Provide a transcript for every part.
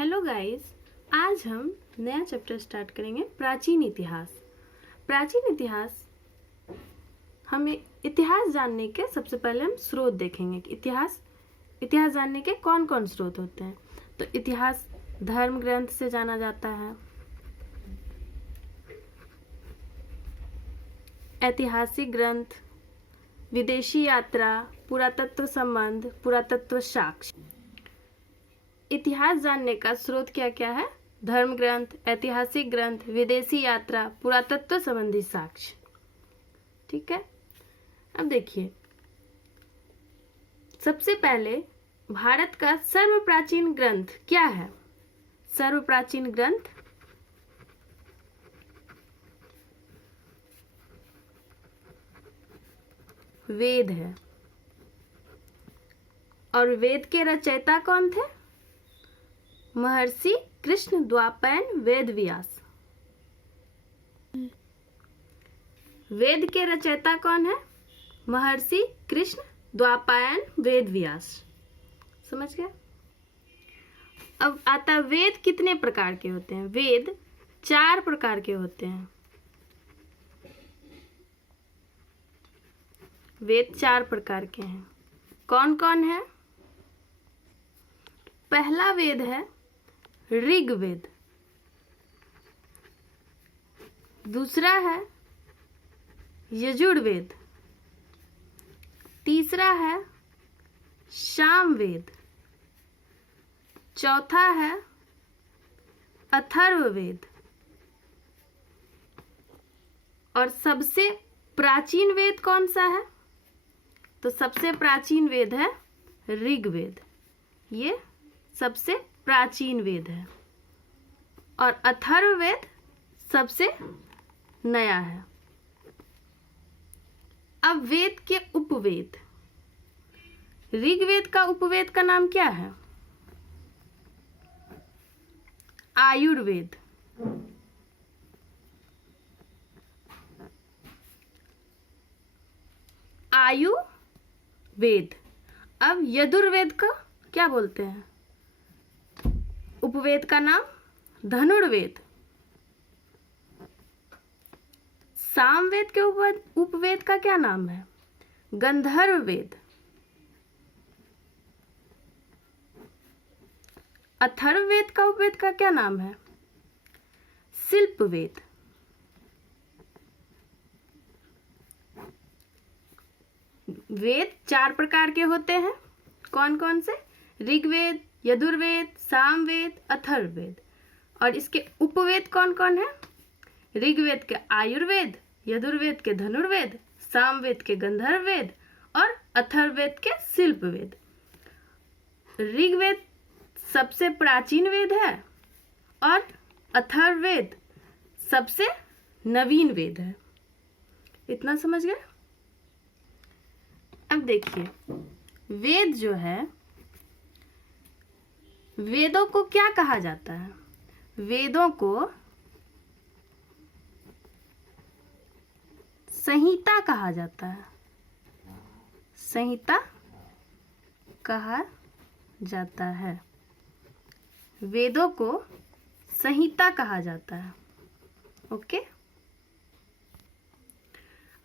Hello guys, आज हम नया चैप्टर स्टार्ट करेंगे प्राचीन इतिहास। प्राचीन इतिहास हमें इतिहास जानने के सबसे पहले हम स्रोत देखेंगे कि इतिहास जानने के कौन कौन स्रोत होते हैं। तो इतिहास धर्म ग्रंथ से जाना जाता है, ऐतिहासिक ग्रंथ, विदेशी यात्रा, पुरातत्व संबंध, पुरातत्व साक्ष्य। इतिहास जानने का स्रोत क्या क्या है? धर्म ग्रंथ, ऐतिहासिक ग्रंथ, विदेशी यात्रा, पुरातत्व संबंधी साक्ष्य। ठीक है, अब देखिए, सबसे पहले भारत का सर्वप्राचीन ग्रंथ क्या है? सर्वप्राचीन ग्रंथ वेद है। और वेद के रचयिता कौन थे? महर्षि कृष्ण द्वापायन वेद व्यास। वेद के रचयिता कौन है? महर्षि कृष्ण द्वापायन वेद व्यास। समझ गया? अब आता वेद कितने प्रकार के होते हैं? वेद 4 प्रकार के होते हैं। वेद 4 प्रकार के हैं। कौन कौन है? पहला वेद है ऋग्वेद, दूसरा है यजुर्वेद, तीसरा है सामवेद, चौथा है अथर्ववेद और सबसे प्राचीन वेद कौन सा है? तो सबसे प्राचीन वेद है ऋग्वेद। ये सबसे प्राचीन वेद है और अथर्ववेद सबसे नया है। अब वेद के उपवेद। ऋग्वेद का उपवेद का नाम क्या है? आयुर्वेद। आयुर्वेद। अब यजुर्वेद का क्या बोलते हैं? उपवेद का नाम धनुर्वेद। सामवेद के उपवेद का क्या नाम है? गंधर्ववेद। अथर्ववेद का उपवेद का क्या नाम है? शिल्पवेद। वेद 4 प्रकार के होते हैं। कौन कौन से? ऋग्वेद, यजुर्वेद, सामवेद, अथर्ववेद। और इसके उपवेद कौन कौन है? ऋग्वेद के आयुर्वेद, यजुर्वेद के धनुर्वेद, सामवेद के गंधर्ववेद और अथर्ववेद के शिल्पवेद। ऋग्वेद सबसे प्राचीन वेद है और अथर्ववेद सबसे नवीन वेद है। इतना समझ गए? अब देखिए, वेद जो है, वेदों को क्या कहा जाता है? वेदों को संहिता कहा जाता है। संहिता कहा जाता है। वेदों को संहिता कहा जाता है। ओके,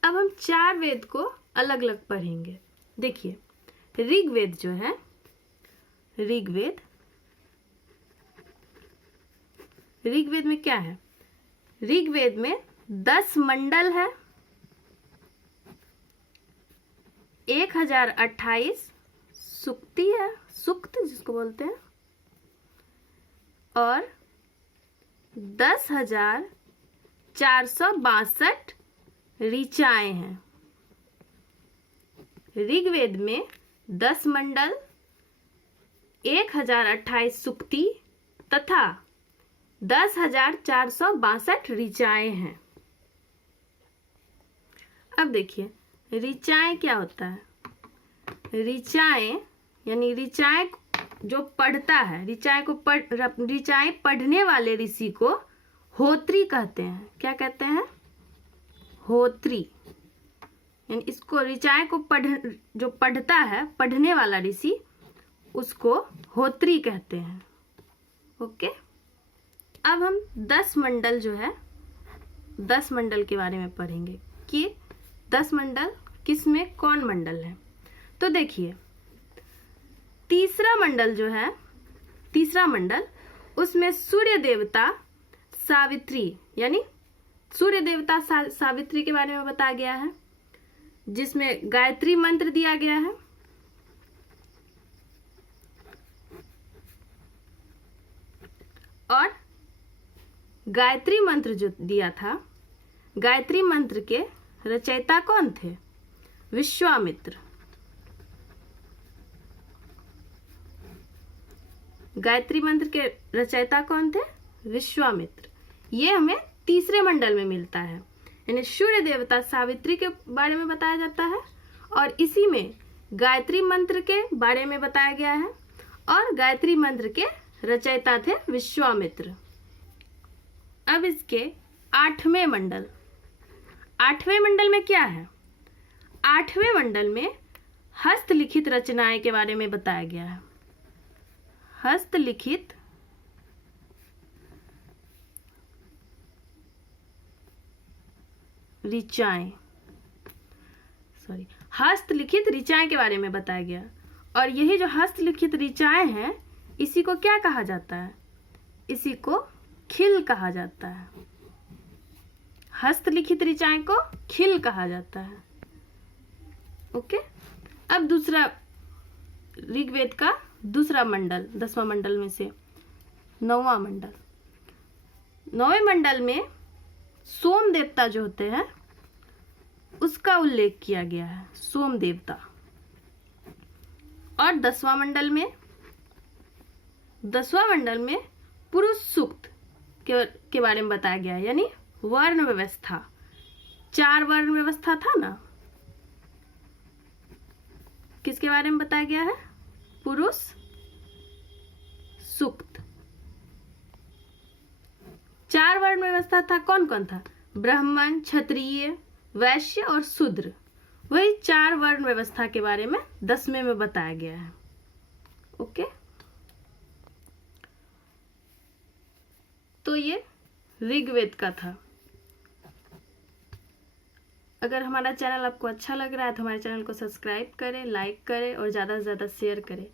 अब हम 4 वेद को अलग अलग पढ़ेंगे। देखिए, ऋग्वेद जो है, ऋग्वेद में क्या है? ऋग्वेद में 10 मंडल है, 1028 सूक्ति है, सूक्त जिसको बोलते हैं, और 10,462 ऋचाएं हैं। ऋग्वेद में 10 मंडल, 1028 सूक्ति तथा 10,462 ऋचाएं हैं। अब देखिए, ऋचाएं क्या होता है? ऋचाएं यानी ऋचाएं जो पढ़ता है, ऋचाएं पढ़ने वाले ऋषि को होत्री कहते हैं। क्या कहते हैं? होत्री। यानी इसको ऋचाएं को जो पढ़ता है, पढ़ने वाला ऋषि, उसको होत्री कहते हैं। ओके। अब हम 10 मंडल जो है 10 मंडल के बारे में पढ़ेंगे कि 10 मंडल किसमें कौन मंडल है। तो देखिए तीसरा मंडल उसमें सूर्य देवता सावित्री यानी सूर्य देवता सावित्री के बारे में बताया गया है, जिसमें गायत्री मंत्र दिया गया है। और गायत्री मंत्र जो दिया था, गायत्री मंत्र के रचयिता कौन थे? विश्वामित्र। गायत्री मंत्र के रचयिता कौन थे? विश्वामित्र। ये हमें तीसरे मंडल में मिलता है, यानी सूर्य देवता सावित्री के बारे में बताया जाता है और इसी में गायत्री मंत्र के बारे में बताया गया है और गायत्री मंत्र के रचयिता थे विश्वामित्र। अब इसके 8वें मंडल में क्या है? 8वें मंडल में हस्तलिखित रचनाएं के बारे में बताया गया है। हस्तलिखित ऋचाएं के बारे में बताया गया। और यही जो हस्तलिखित ऋचाएं हैं, इसी को क्या कहा जाता है? इसी को खिल कहा जाता है। हस्तलिखित ऋचाएं को खिल कहा जाता है। ओके। अब दूसरा ऋग्वेद का दूसरा मंडल, 10वां मंडल में से 9वां मंडल। 9वें मंडल में सोम देवता जो होते हैं उसका उल्लेख किया गया है, सोम देवता। और 10वां मंडल में पुरुष सूक्त के बारे में बताया गया है, यानी वर्ण व्यवस्था। 4 वर्ण व्यवस्था था ना, किसके बारे में बताया गया है? पुरुष सूक्त। 4 वर्ण व्यवस्था था, कौन कौन था? ब्राह्मण, क्षत्रिय, वैश्य और शूद्र। वही 4 वर्ण व्यवस्था के बारे में 10वें में बताया गया है। ओके। तो ये ऋग्वेद का था। अगर हमारा चैनल आपको अच्छा लग रहा है तो हमारे चैनल को सब्सक्राइब करें, लाइक करें और ज़्यादा से ज़्यादा शेयर करें।